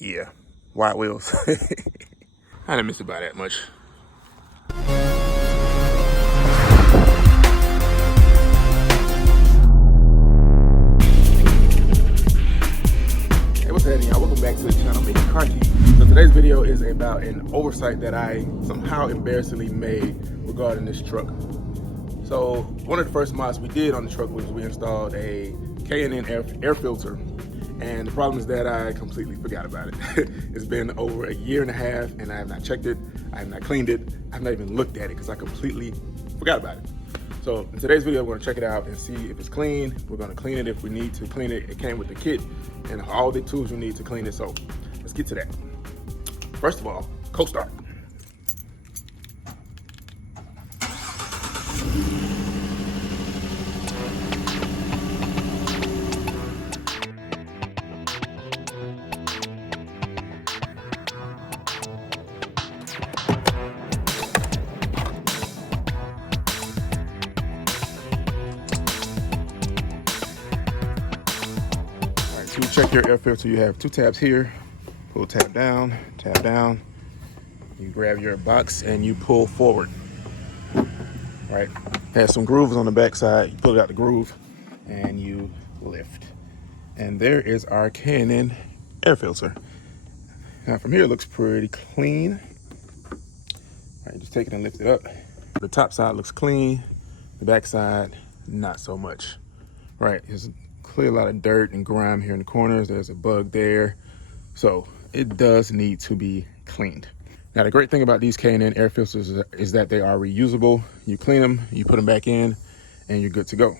Yeah, wide wheels. I didn't miss it by that much. Hey, what's happening, y'all? Welcome back to the channel, Meandcarkeys. So today's video is about an oversight that I somehow embarrassingly made regarding this truck. So one of the first mods we did on the truck was we installed a K&N air filter. And the problem is that I completely forgot about it. It's been over a year and a half and I have not checked it. I have not cleaned it. I have not even looked at it because I completely forgot about it. So in today's video, we're gonna check it out and see if it's clean. We're gonna clean it if we need to clean it. It came with the kit and all the tools you need to clean it. So let's get to that. First of all, cold start. To check your air filter, you have two tabs here. Pull tab down, you grab your box and you pull forward. Right, has some grooves on the back side. You pull it out the groove and you lift, and there is our K&N air filter. Now from here it looks pretty clean. All right, just take it and lift it up. The top side looks clean, the back side not so much. Right, there's clearly a lot of dirt and grime here in the corners. There's a bug there, so it does need to be cleaned. Now the great thing about these K&N air filters is that they are reusable. You clean them, you put them back in, and you're good to go.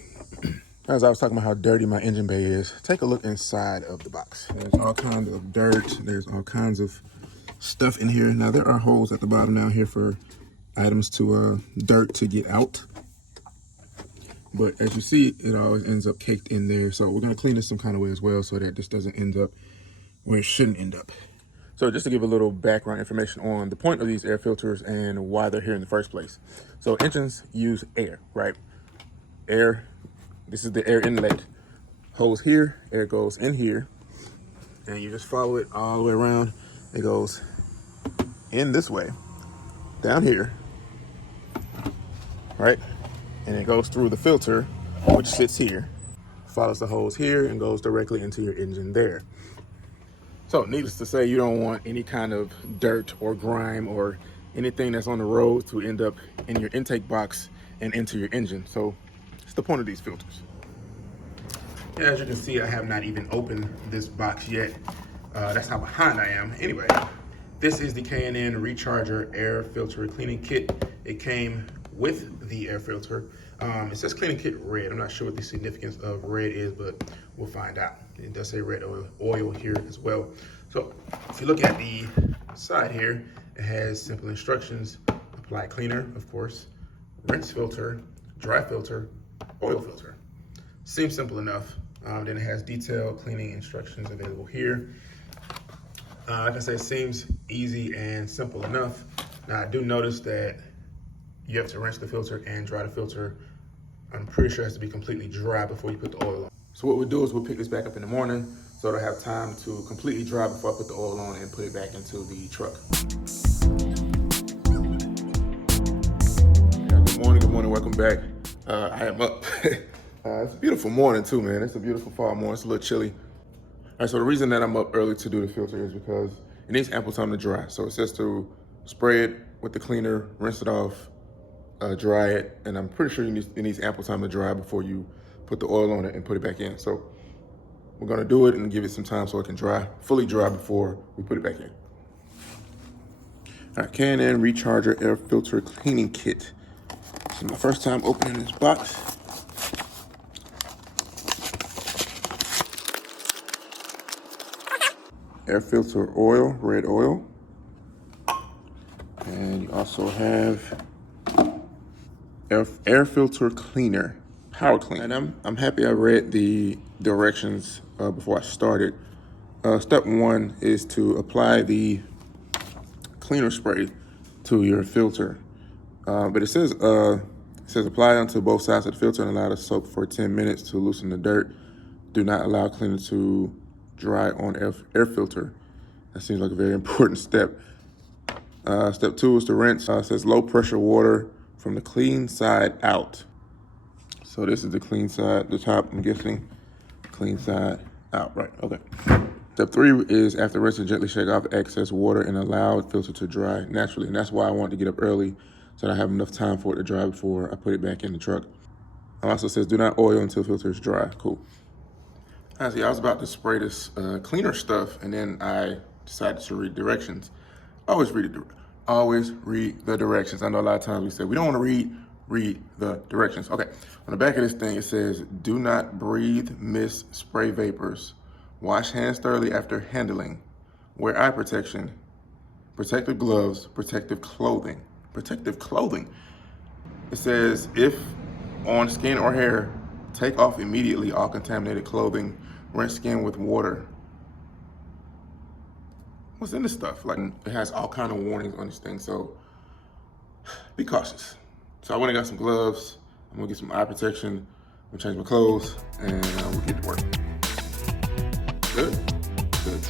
As I was talking about how dirty my engine bay is, take a look inside of the box. There's all kinds of dirt, there's all kinds of stuff in here. Now there are holes at the bottom down here for items to dirt to get out. But as you see, it always ends up caked in there. So we're gonna clean this some kind of way as well so that this doesn't end up where it shouldn't end up. So just to give a little background information on the point of these air filters and why they're here in the first place. So engines use air, right? Air, this is the air inlet. Hose here, air goes in here, and you just follow it all the way around. It goes in this way, down here, right? And it goes through the filter, which sits here, follows the hose here and goes directly into your engine there. So needless to say, you don't want any kind of dirt or grime or anything that's on the road to end up in your intake box and into your engine. So it's the point of these filters. As you can see, I have not even opened this box yet. That's how behind I am. Anyway, this is the K&N Recharger Air Filter Cleaning Kit. It came with the air filter. It says cleaning kit red. I'm not sure what the significance of red is, but we'll find out. It does say red oil here as well. So if you look at the side here, it has simple instructions: apply cleaner, of course, rinse filter, dry filter, oil filter. Seems simple enough. Then it has detailed cleaning instructions available here. Like I say, it seems easy and simple enough. Now I do notice that you have to rinse the filter and dry the filter. I'm pretty sure it has to be completely dry before you put the oil on. So what we'll do is we'll pick this back up in the morning so it'll have time to completely dry before I put the oil on and put it back into the truck. Good morning, welcome back. I am up. It's a beautiful morning too, man. It's a beautiful fall morning. It's a little chilly. All right, so the reason that I'm up early to do the filter is because it needs ample time to dry. So it says to spray it with the cleaner, rinse it off, dry it, and I'm pretty sure it needs ample time to dry before you put the oil on it and put it back in. So we're gonna do it and give it some time so it can dry, fully dry before we put it back in. All right, K&N Recharger Air Filter Cleaning Kit. This is my first time opening this box. Air filter oil, red oil. And you also have air filter cleaner, power clean. And I'm happy I read the directions before I started. Step one is to apply the cleaner spray to your filter. But it says apply onto both sides of the filter and allow the soak for 10 minutes to loosen the dirt. Do not allow cleaner to dry on air filter. That seems like a very important step. Step 2 is to rinse. It says low pressure water from the clean side out. So this is the clean side, the top, I'm guessing. Clean side out, right, okay. Step 3 is after rinsing, gently shake off excess water and allow the filter to dry naturally. And that's why I wanted to get up early so that I have enough time for it to dry before I put it back in the truck. It also says do not oil until the filter is dry. Cool. I was about to spray this cleaner stuff, and then I decided to read directions. Always read the directions. I know a lot of times we say we don't want to read the directions. Okay, on the back of this thing it says do not breathe mist, spray vapors, wash hands thoroughly after handling, wear eye protection, protective gloves, protective clothing. Protective clothing. It says if on skin or hair, take off immediately all contaminated clothing, rinse skin with water. What's in this stuff? Like, it has all kind of warnings on this thing, so be cautious. So I went and got some gloves. I'm gonna get some eye protection. I'm gonna change my clothes, and we'll get to work. Good? Good.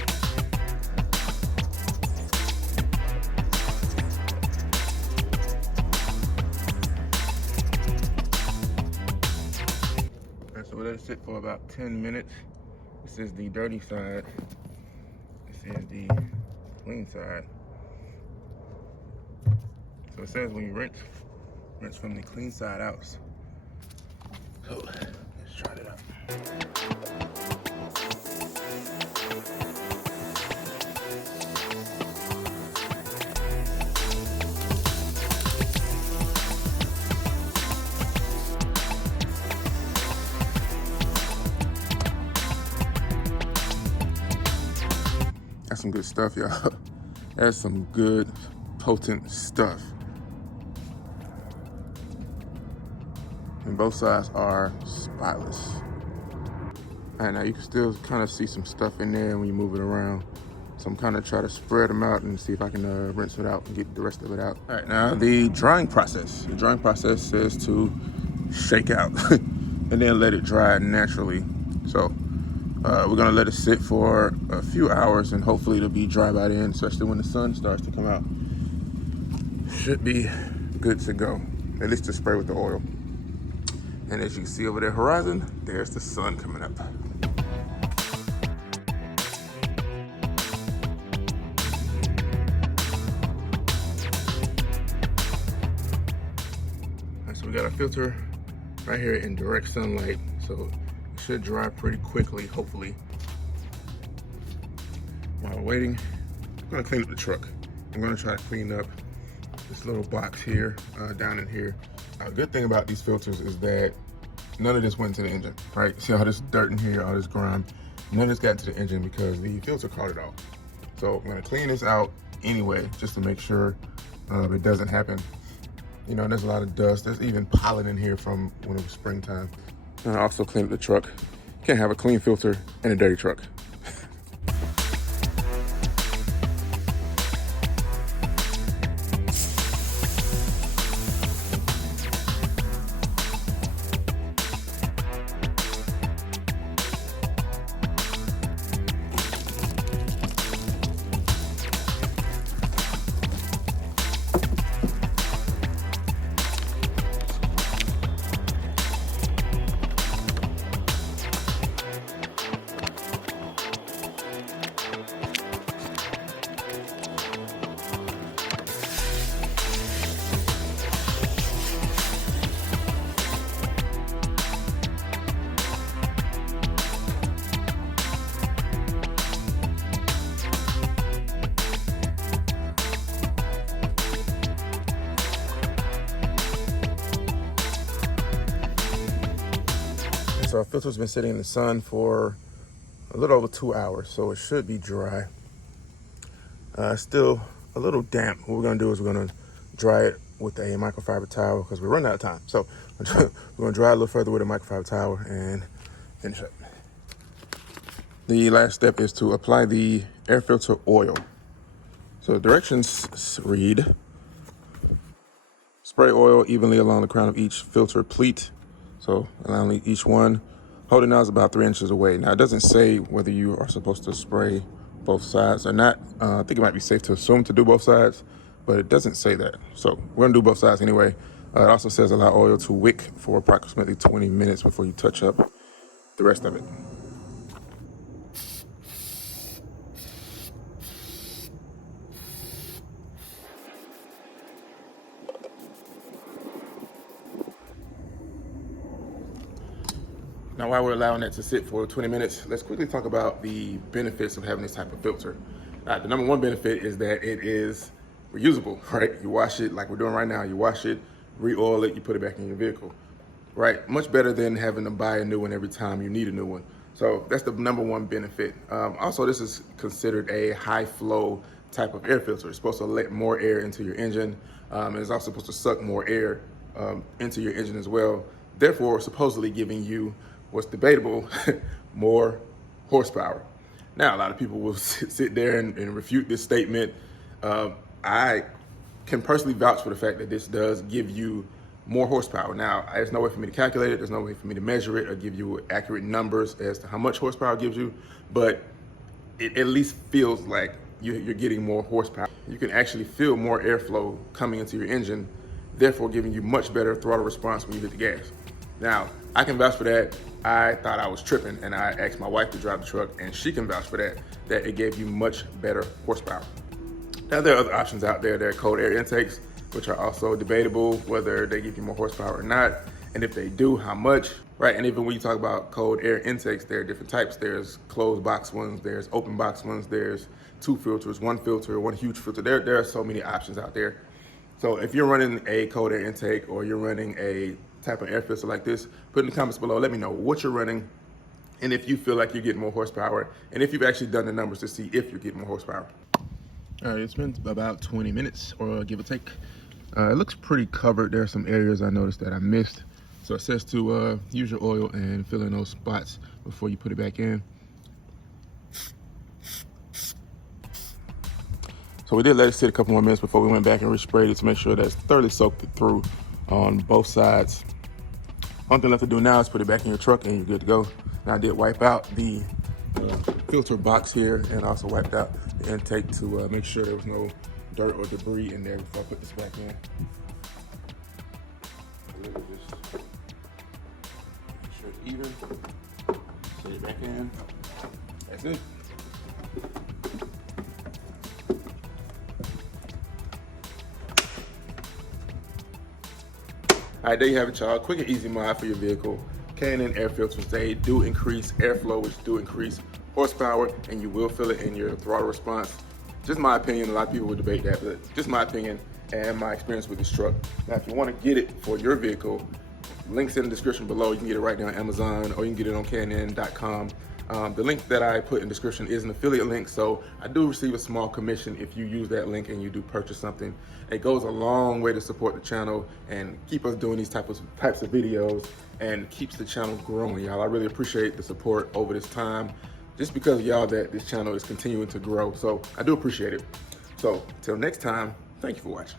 Okay, so we let it sit for about 10 minutes. This is the dirty side. This is the clean side. So it says when you rinse from the clean side out. So let's try it out. That's some good stuff, y'all. That's some good, potent stuff. And both sides are spotless. All right, now you can still kind of see some stuff in there when you move it around. So I'm kind of trying to spread them out and see if I can rinse it out and get the rest of it out. All right, now the drying process. The drying process says to shake out and then let it dry naturally. So we're gonna let it sit for a few hours and hopefully it'll be dry by then, especially when the sun starts to come out. Should be good to go, at least to spray with the oil. And as you can see over the horizon, there's the sun coming up. All right, so we got our filter right here in direct sunlight, so it should dry pretty quickly, hopefully. While we're waiting, I'm gonna clean up the truck. I'm gonna try to clean up this little box here, down in here. A good thing about these filters is that none of this went into the engine, right? See all this dirt in here, all this grime, none of this got into the engine because the filter caught it off. So I'm gonna clean this out anyway, just to make sure it doesn't happen. You know, there's a lot of dust. There's even pollen in here from when it was springtime. And I also cleaned up the truck. Can't have a clean filter in a dirty truck. So our filter's been sitting in the sun for a little over 2 hours, so it should be dry. Still a little damp. What we're gonna do is we're gonna dry it with a microfiber towel because we're running out of time. So we're gonna dry it a little further with a microfiber towel and finish up. The last step is to apply the air filter oil. So the directions read, spray oil evenly along the crown of each filter pleat. So allowing each one, holding nozzle about 3 inches away. Now it doesn't say whether you are supposed to spray both sides or not. I think it might be safe to assume to do both sides, but it doesn't say that. So we're gonna do both sides anyway. It also says allow oil to wick for approximately 20 minutes before you touch up the rest of it. Now, while we're allowing that to sit for 20 minutes, let's quickly talk about the benefits of having this type of filter. The number one benefit is that it is reusable, right? You wash it like we're doing right now. You wash it, re-oil it, you put it back in your vehicle, right? Much better than having to buy a new one every time you need a new one. So that's the number one benefit. Also, this is considered a high flow type of air filter. It's supposed to let more air into your engine. It's also supposed to suck more air into your engine as well. Therefore, supposedly giving you what's debatable, more horsepower. Now, a lot of people will sit there and refute this statement. I can personally vouch for the fact that this does give you more horsepower. Now, there's no way for me to calculate it. There's no way for me to measure it or give you accurate numbers as to how much horsepower it gives you, but it at least feels like you're getting more horsepower. You can actually feel more airflow coming into your engine, therefore giving you much better throttle response when you hit the gas. Now, I can vouch for that. I thought I was tripping, and I asked my wife to drive the truck, and she can vouch for that it gave you much better horsepower. Now, there are other options out there. There are cold air intakes, which are also debatable whether they give you more horsepower or not, and if they do, how much, right? And even when you talk about cold air intakes, there are different types. There's closed box ones, there's open box ones, there's two filters, one huge filter. There are so many options out there. So if you're running a cold air intake or you're running a type of air filter like this, put in the comments below, let me know what you're running and if you feel like you're getting more horsepower and if you've actually done the numbers to see if you're getting more horsepower. All right, it's been about 20 minutes or give or take. It looks pretty covered. There are some areas I noticed that I missed. So it says to use your oil and fill in those spots before you put it back in. So we did let it sit a couple more minutes before we went back and resprayed it to make sure that it's thoroughly soaked it through on both sides. One thing left to do now is put it back in your truck and you're good to go. Now I did wipe out the filter box here and also wiped out the intake to make sure there was no dirt or debris in there before I put this back in. Just make sure it's even. Set it back in. That's it. All right, there you have it, y'all. Quick and easy mod for your vehicle. K&N air filters, they do increase airflow, which do increase horsepower, and you will feel it in your throttle response. Just my opinion. A lot of people would debate that, but just my opinion and my experience with this truck. Now, if you want to get it for your vehicle, links in the description below. You can get it right now on Amazon, or you can get it on knn.com. The link that I put in the description is an affiliate link, so I do receive a small commission if you use that link and you do purchase something. It goes a long way to support the channel and keep us doing these types of videos and keeps the channel growing, y'all. I really appreciate the support over this time. Just because of y'all that this channel is continuing to grow, so I do appreciate it. So, till next time, thank you for watching.